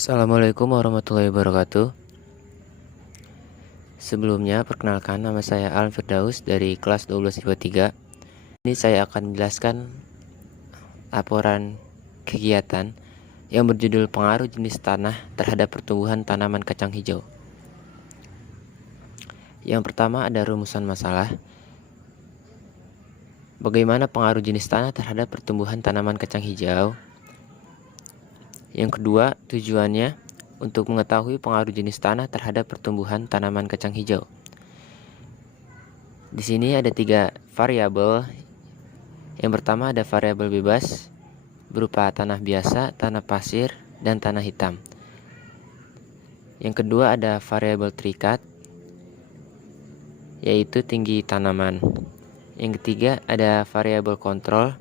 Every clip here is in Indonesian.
Assalamualaikum warahmatullahi wabarakatuh. Sebelumnya, perkenalkan, nama saya Alan Firdaus dari kelas 12 IPA 3. Ini saya akan menjelaskan laporan kegiatan yang berjudul pengaruh jenis tanah terhadap pertumbuhan tanaman kacang hijau. Yang pertama ada rumusan masalah. Bagaimana pengaruh jenis tanah terhadap pertumbuhan tanaman kacang hijau? Yang kedua, tujuannya untuk mengetahui pengaruh jenis tanah terhadap pertumbuhan tanaman kacang hijau. Di sini ada 3 variabel. Yang pertama ada variabel bebas berupa tanah biasa, tanah pasir, dan tanah hitam. Yang kedua ada variabel terikat, yaitu tinggi tanaman. Yang ketiga ada variabel kontrol,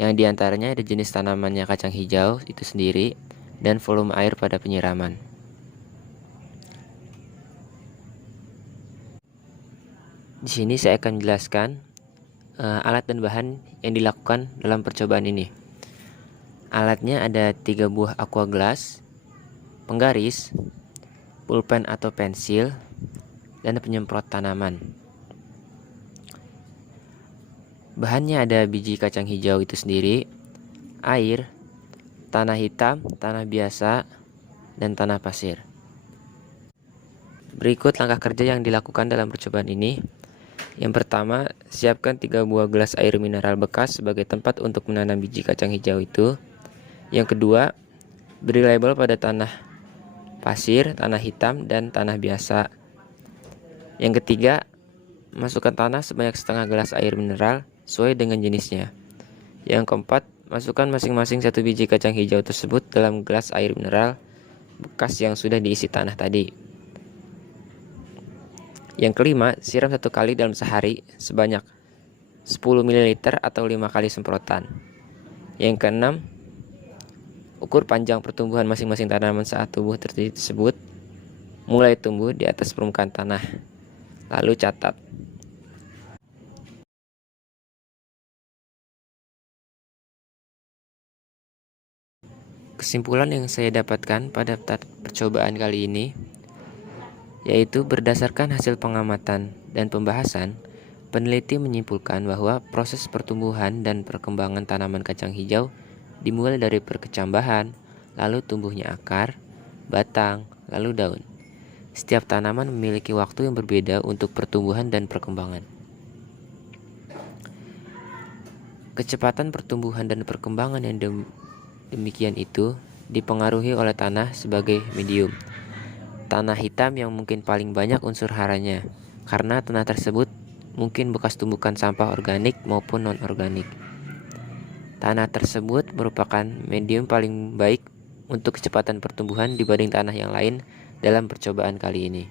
yang diantaranya ada jenis tanamannya kacang hijau itu sendiri dan volume air pada penyiraman. Di sini saya akan menjelaskan alat dan bahan yang dilakukan dalam percobaan ini. Alatnya ada 3 buah aqua glass, penggaris, pulpen atau pensil, dan penyemprot tanaman. Bahannya ada biji kacang hijau itu sendiri, air, tanah hitam, tanah biasa, dan tanah pasir. Berikut langkah kerja yang dilakukan dalam percobaan ini. Yang pertama, siapkan 3 buah gelas air mineral bekas sebagai tempat untuk menanam biji kacang hijau itu. Yang kedua, beri label pada tanah pasir, tanah hitam, dan tanah biasa. Yang ketiga, masukkan tanah sebanyak setengah gelas air mineral sesuai dengan jenisnya. Yang keempat, masukkan masing-masing 1 biji kacang hijau tersebut dalam gelas air mineral bekas yang sudah diisi tanah tadi. Yang kelima, siram 1 kali dalam sehari sebanyak 10 ml atau 5 kali semprotan. Yang keenam, ukur panjang pertumbuhan masing-masing tanaman saat tubuh tersebut mulai tumbuh di atas permukaan tanah. Lalu catat. Kesimpulan yang saya dapatkan pada percobaan kali ini yaitu berdasarkan hasil pengamatan dan pembahasan, peneliti menyimpulkan bahwa proses pertumbuhan dan perkembangan tanaman kacang hijau dimulai dari perkecambahan, lalu tumbuhnya akar, batang, lalu daun. Setiap tanaman memiliki waktu yang berbeda untuk pertumbuhan dan perkembangan. Kecepatan pertumbuhan dan perkembangan yang demikian itu dipengaruhi oleh tanah sebagai medium. Tanah hitam yang mungkin paling banyak unsur haranya, karena tanah tersebut mungkin bekas tumbukan sampah organik maupun non-organik. Tanah tersebut merupakan medium paling baik untuk kecepatan pertumbuhan dibanding tanah yang lain dalam percobaan kali ini.